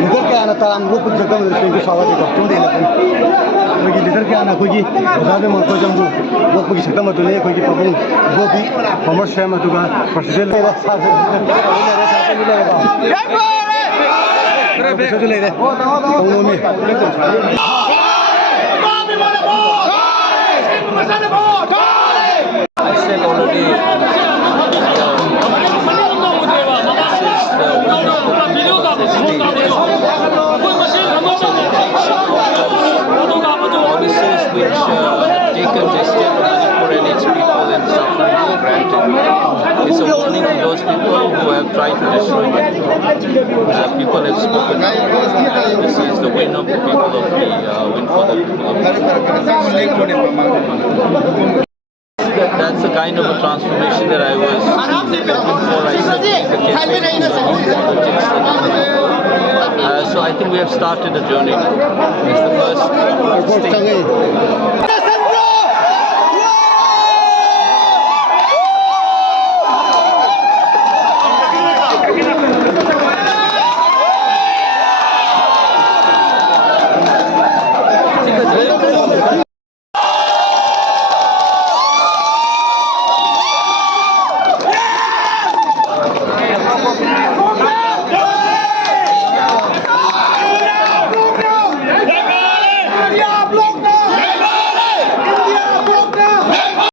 Lider ke ana taram bu kuch jagah mein ke sawa de doctor de lakan koi lider ke ana koi bazar mein ko jambu bu koi sakta mat ne koi pabung bu bi हमर से में तुगा प्रसिद्ध ले रहा साथ ले ले दोनों में I said already policies which have taken the state of Manipur and its people and suffering for granted. It's a warning to those people who have tried to destroy Manipur. The people have spoken now. This is the win of the people of the win for the people of the That's the kind of a transformation that I was looking for. I said the campaign so I think we have started a journey. It's the first stage.